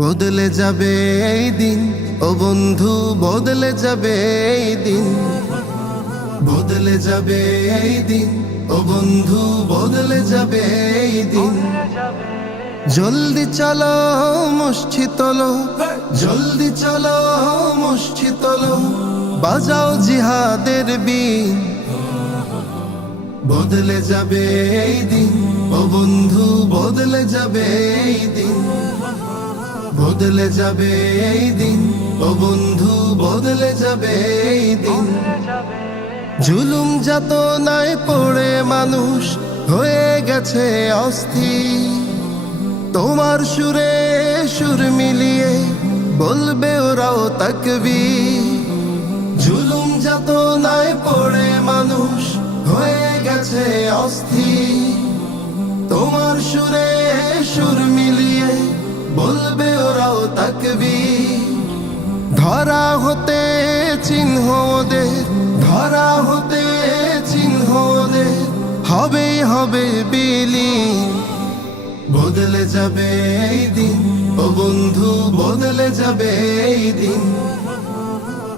বদলে যাবে এই দিন, ও বন্ধু বদলে যাবে এই দিন, বদলে যাবে এই দিন, ও বন্ধু বদলে যাবে এই দিন। জলদি চলো মসজিদ তোলো, জলদি চলো মসজিদ তোলো, বাজাও জিহাদের বিন। বদলে যাবে এই দিন, ও বন্ধু বদলে যাবে এই দিন, বদলে যাবে এই দিন, ও বন্ধু বদলে যাবে এই দিন। জুলুম যাতনায় পড়ে মানুষ হয়ে গেছে অস্থির, তোমার সুরে সুর মিলিয়ে বলবে ওরাও তাকবীর। জুলুম যাতনায় পড়ে মানুষ হয়ে গেছে অস্থির, তোমার সুরে সুর মিলিয়ে বলবে ওরাও তাকবীর। ধরা হতে চিহ্ন ওদের, ধরা হতে চিহ্ন ওদের, হবেই হবে বিলীন। বদলে যাবে এই দিন, ও বন্ধু বদলে যাবে এই দিন,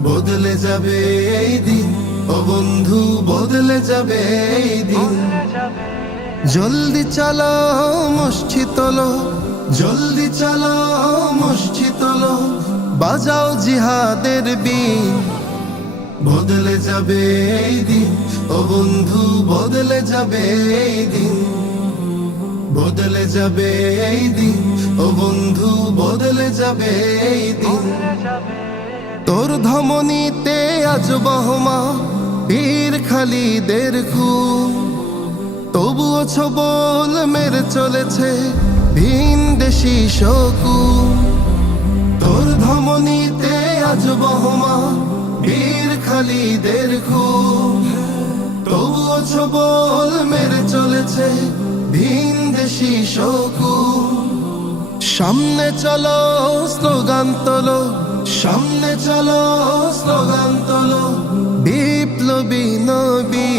বদলে যাবে এই দিন, ও বন্ধু বদলে যাবে এই দিন। জলদি চলো মসজিদ তোলো, জলদি চলো মসজিদ তোলো, বাজাও জিহাদের বিন। বদলে যাবে এই দিন, ও বন্ধু বদলে যাবে এই দিন, বদলে যাবে এই দিন, ও বন্ধু বদলে যাবে এই দিন। তোর ধমনীতে আজ বহমা পীর খালিদের খুন, তবুও ছবল মেরে চলেছে ভিন দেশি শকুন। তোর ধমনীতে আজ বহমা পীর খালিদের খুন, তবুও ছবল মেরে চলেছে ভিন দেশি শকুন। সামনে চলো স্লোগান তোলো, সামনে চলো স্লোগান তোলো, বিপ্লবী নবী।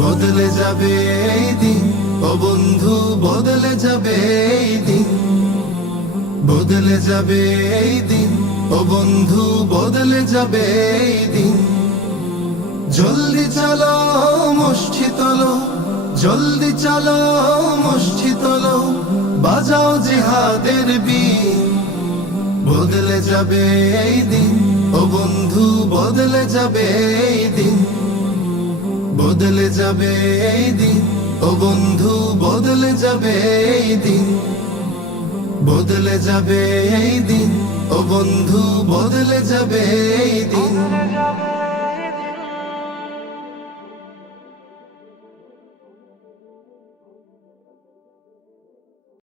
বদলে যাবে এই দিন, ও বন্ধু বদলে যাবে এই দিন, বদলে যাবে এই দিন, ও বন্ধু বদলে যাবে এই দিন। জলদি চলো মসজিদ তোলো, জলদি চলো মসজিদ তোলো, বাজাও জিহাদের বিন। বদলে যাবে এই দিন, ও বন্ধু বদলে যাবে এই দিন, বদলে যাবে এই দিন, ও বন্ধু বদলে যাবে এই দিন, বদলে যাবে এই দিন, ও বন্ধু বদলে যাবে এই দিন।